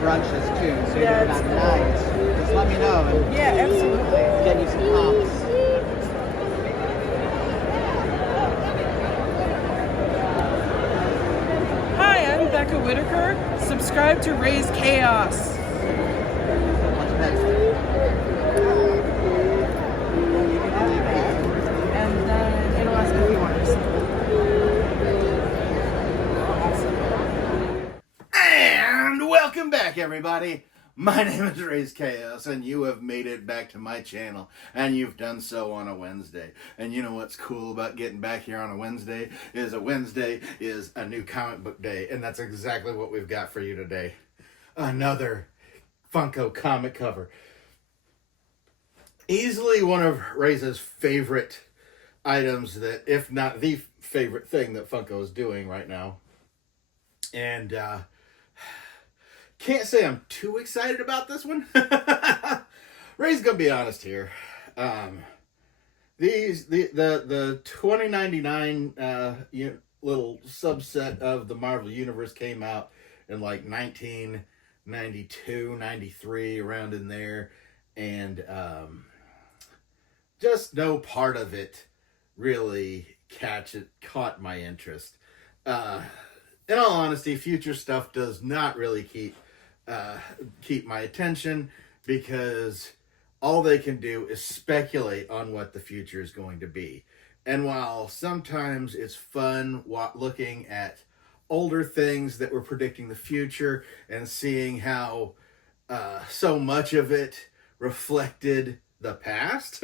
brunches too. So you're doing that night. Just let me know and absolutely. get you some comps. Hi, I'm Becca Whitaker. Subscribe to Raze Chaos. What's next? And then it'll ask a few orders. And welcome back, everybody. My name is Raze Chaos, and you have made it back to my channel, and you've done so on a Wednesday. And you know what's cool about getting back here on a Wednesday is a Wednesday is a new comic book day, and that's exactly what we've got for you today. Another Funko comic cover. Easily one of Raze's favorite items, that, if not the favorite thing that Funko is doing right now. And can't say I'm too excited about this one. Ray's gonna be honest here. The 2099 little subset of the Marvel Universe came out in like 1992, 93, around in there, and just no part of it really caught my interest. In all honesty, future stuff does not really keep my attention, because all they can do is speculate on what the future is going to be. And while sometimes it's fun looking at older things that were predicting the future and seeing how so much of it reflected the past.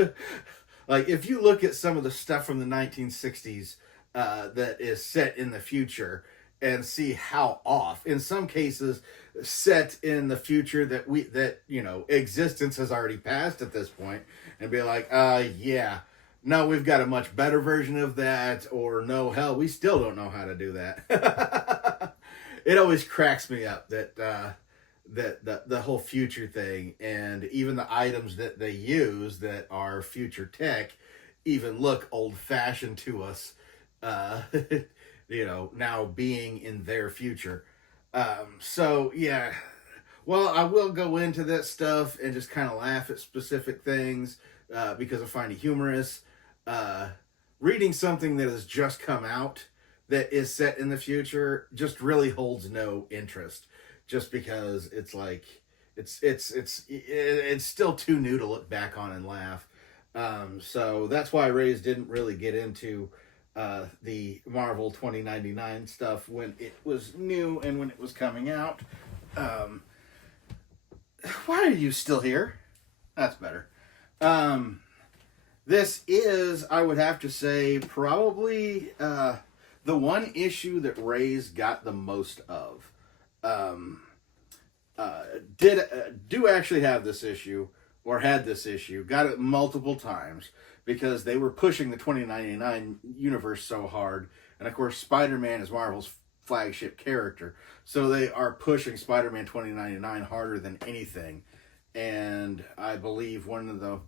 Like, if you look at some of the stuff from the 1960s that is set in the future, and see how off, in some cases, set in the future that existence has already passed at this point, and be like, yeah, no, we've got a much better version of that, or no, hell, we still don't know how to do that. It always cracks me up that the whole future thing, and even the items that they use that are future tech, even look old-fashioned to us. Now being in their future. So, yeah. Well, I will go into that stuff and just kind of laugh at specific things because I find it humorous. Reading something that has just come out that is set in the future just really holds no interest. Just because it's like, it's still too new to look back on and laugh. So that's why Raze didn't really get into the Marvel 2099 stuff when it was new and when it was coming out. Why are you still here? That's better. This is, I would have to say, probably the one issue that Raze got the most of. Do actually have this issue, or had this issue, got it multiple times, because they were pushing the 2099 universe so hard. And of course, Spider-Man is Marvel's flagship character, so they are pushing Spider-Man 2099 harder than anything. And I believe one of the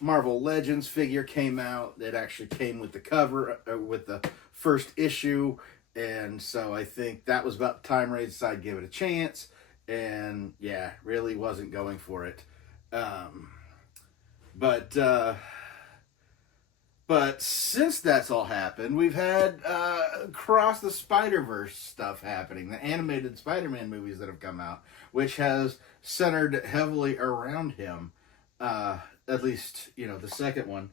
Marvel Legends figure came out that actually came with the cover, with the first issue. And so I think that was about the time Raze decided to give it a chance. And yeah, really wasn't going for it. But since that's all happened, we've had Across the Spider-Verse stuff happening. The animated Spider-Man movies that have come out, which has centered heavily around him. At least, the second one.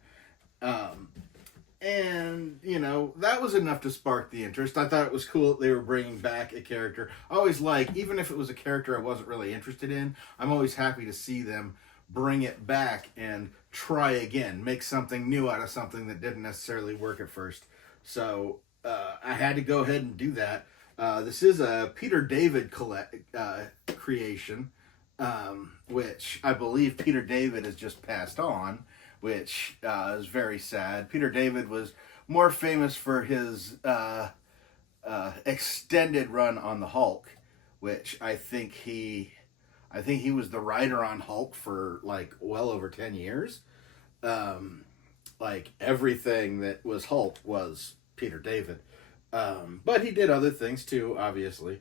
And, that was enough to spark the interest. I thought it was cool that they were bringing back a character. I always even if it was a character I wasn't really interested in, I'm always happy to see them bring it back and try again, make something new out of something that didn't necessarily work at first. So I had to go ahead and do that. This is a Peter David creation, which I believe Peter David has just passed on, which is very sad. Peter David was more famous for his extended run on the Hulk, which I think he was the writer on Hulk for well over 10 years. Everything that was Hulk was Peter David. But he did other things too, obviously.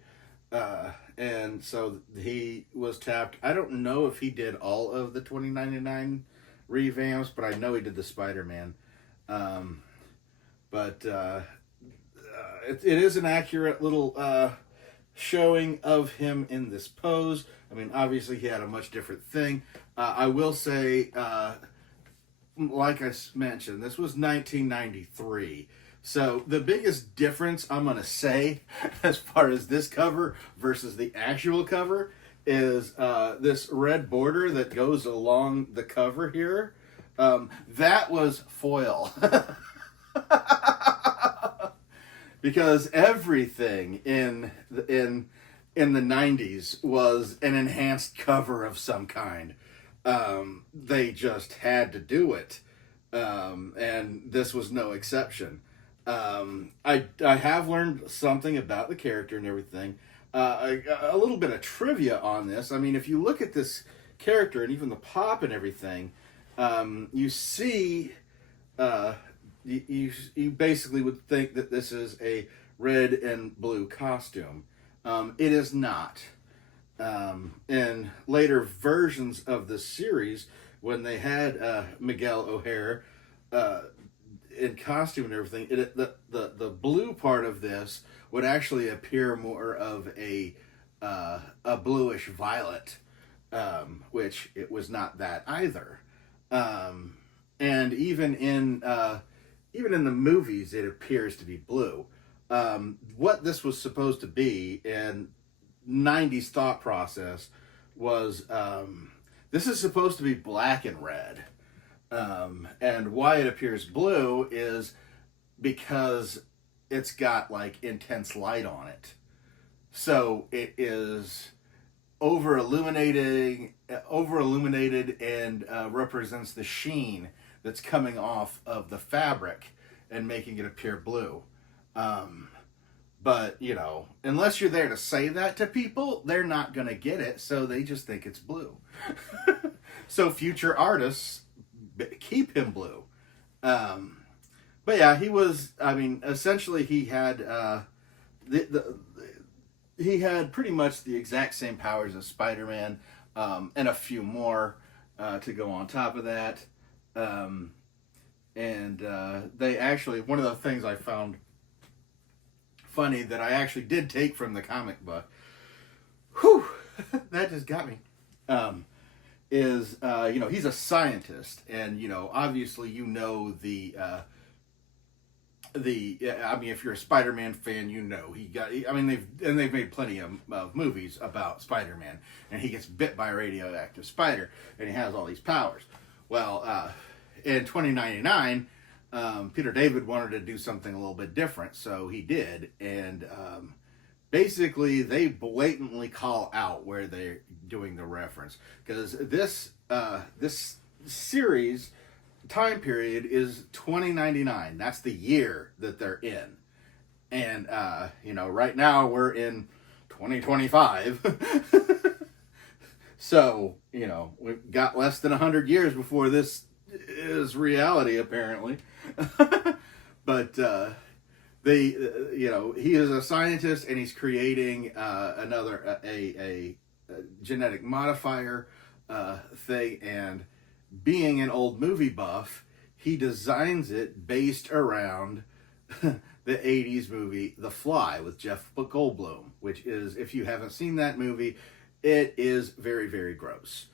And so he was tapped. I don't know if he did all of the 2099 revamps, but I know he did the Spider-Man. But it is an accurate little showing of him in this pose. I mean, obviously he had a much different thing. I will say, like I mentioned, this was 1993. So the biggest difference I'm going to say as far as this cover versus the actual cover is this red border that goes along the cover here. That was foil. Because everything in the 90s was an enhanced cover of some kind. They just had to do it. And this was no exception. I have learned something about the character and everything. A little bit of trivia on this. I mean, if you look at this character and even the pop and everything, you see, you basically would think that this is a red and blue costume. It is not. In later versions of the series, when they had Miguel O'Hara in costume and everything, the blue part of this would actually appear more of a bluish violet, which it was not that either. And even in the movies, it appears to be blue. What this was supposed to be, and 90s thought process was, this is supposed to be black and red. And why it appears blue is because it's got like intense light on it. So it is over illuminated and represents the sheen that's coming off of the fabric and making it appear blue. But, you know, unless you're there to say that to people, they're not going to get it, so they just think it's blue. So future artists keep him blue. But yeah, he was, I mean, essentially he had, he had pretty much the exact same powers as Spider-Man, and a few more to go on top of that. They actually, one of the things I found funny that I actually did take from the comic book, whew, that just got me, is, you know, he's a scientist, and, you know, obviously, you know, I mean, if you're a Spider-Man fan, you know, they've made plenty of movies about Spider-Man, and he gets bit by a radioactive spider, and he has all these powers. Well, in 2099, Peter David wanted to do something a little bit different, so he did, and basically they blatantly call out where they're doing the reference, because this series time period is 2099. That's the year that they're in, and you know, right now we're in 2025. So, you know, we've got less than 100 years before this is reality, apparently. But you know, he is a scientist, and he's creating a genetic modifier thing, and being an old movie buff, he designs it based around the 80s movie The Fly with Jeff Goldblum, which is, if you haven't seen that movie, it is very, very gross.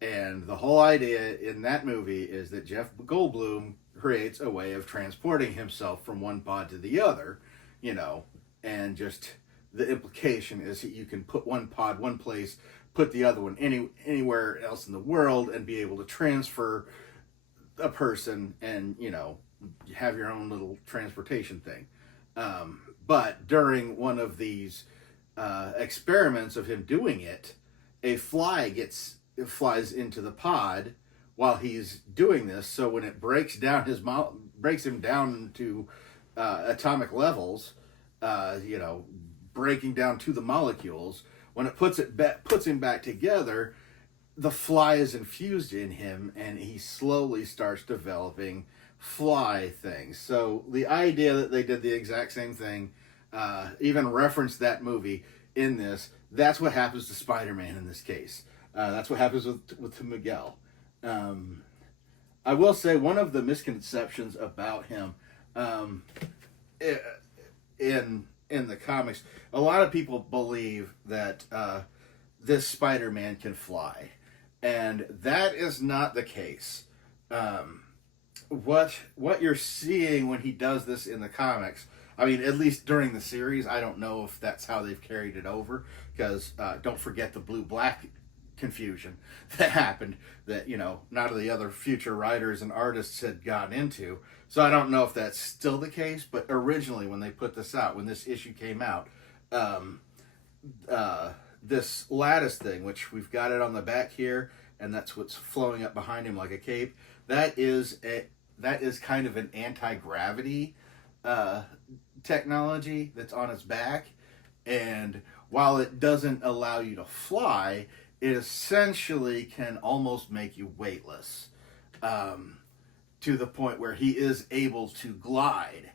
And the whole idea in that movie is that Jeff Goldblum creates a way of transporting himself from one pod to the other, you know, and just the implication is that you can put one pod one place, put the other one anywhere else in the world, and be able to transfer a person and, you know, have your own little transportation thing. But during one of these experiments of him doing it, a fly flies into the pod while he's doing this. So when it breaks him down to atomic levels, you know, breaking down to the molecules, when it puts him back together, the fly is infused in him, and he slowly starts developing fly things. So the idea that they did the exact same thing, even referenced that movie, in this. That's what happens to Spider-Man in this case. That's what happens with Miguel. I will say one of the misconceptions about him in the comics, a lot of people believe that this Spider-Man can fly, and that is not the case. What you're seeing when he does this in the comics, I mean, at least during the series, I don't know if that's how they've carried it over, because don't forget the blue-black confusion that happened that, you know, none of the other future writers and artists had gotten into. So I don't know if that's still the case, but originally when they put this out, when this issue came out, this lattice thing, which we've got it on the back here, and that's what's flowing up behind him like a cape, that is kind of an anti-gravity technology that's on its back. And while it doesn't allow you to fly, it essentially can almost make you weightless, to the point where he is able to glide.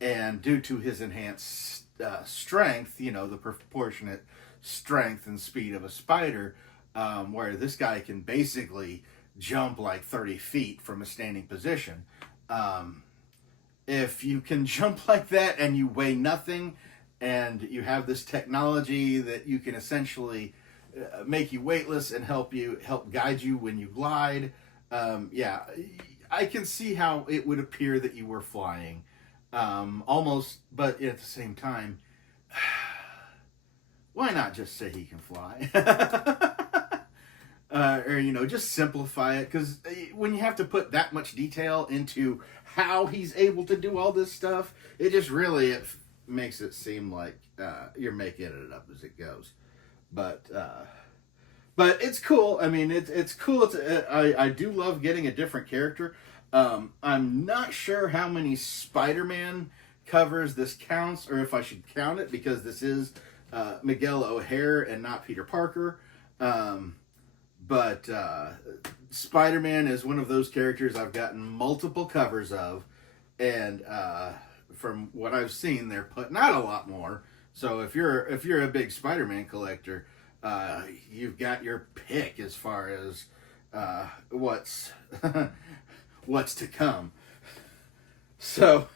And due to his enhanced strength, you know, the proportionate strength and speed of a spider, where this guy can basically jump like 30 feet from a standing position. If you can jump like that and you weigh nothing, and you have this technology that you can essentially make you weightless and help guide you when you glide, yeah, I can see how it would appear that you were flying, almost. But at the same time, why not just say he can fly? Or, you know, just simplify it, because when you have to put that much detail into how he's able to do all this stuff, it just really makes it seem like you're making it up as it goes. But it's cool. I mean, it's cool. I do love getting a different character. I'm not sure how many Spider-Man covers this counts, or if I should count it, because this is Miguel O'Hara and not Peter Parker. But Spider-Man is one of those characters I've gotten multiple covers of, and from what I've seen, they're putting out a lot more. So if you're a big Spider-Man collector, you've got your pick as far as what's to come. So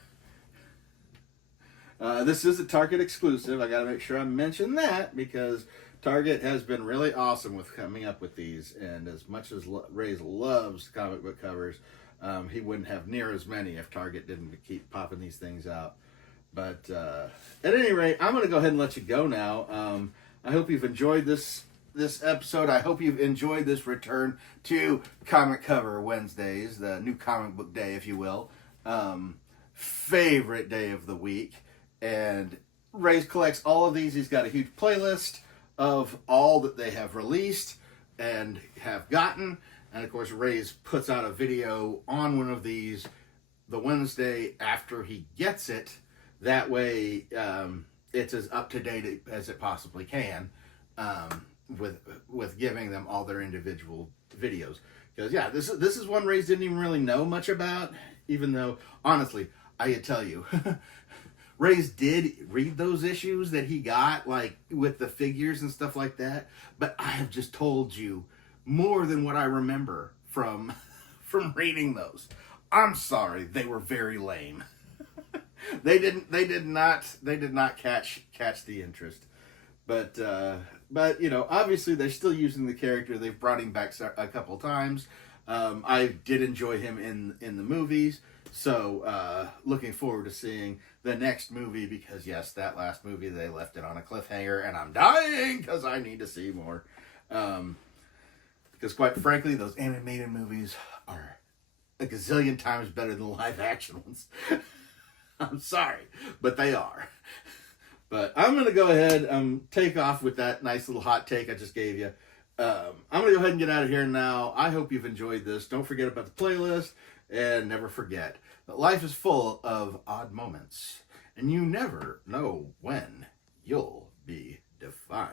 this is a Target exclusive. I got to make sure I mention that, because Target has been really awesome with coming up with these, and as much as Raze loves comic book covers, he wouldn't have near as many if Target didn't keep popping these things out. But at any rate, I'm going to go ahead and let you go now. I hope you've enjoyed this episode. I hope you've enjoyed this return to Comic Cover Wednesdays, the new comic book day, if you will. Favorite day of the week. And Raze collects all of these. He's got a huge playlist of all that they have released and have gotten. And of course, Raze puts out a video on one of these the Wednesday after he gets it. That way, it's as up to date as it possibly can, with giving them all their individual videos. Because yeah, this is one Raze didn't even really know much about. Even though, honestly, I could tell you, Raze did read those issues that he got, like with the figures and stuff like that. But I have just told you more than what I remember from reading those. I'm sorry, they were very lame. They did not catch the interest. But you know, obviously they're still using the character. They've brought him back a couple times. I did enjoy him in the movies. So looking forward to seeing the next movie, because yes, that last movie they left it on a cliffhanger, and I'm dying because I need to see more. Because quite frankly, those animated movies are a gazillion times better than live action ones. I'm sorry, but they are. But I'm going to go ahead and take off with that nice little hot take I just gave you. I'm going to go ahead and get out of here now. I hope you've enjoyed this. Don't forget about the playlist, and never forget that life is full of odd moments, and you never know when you'll be defined.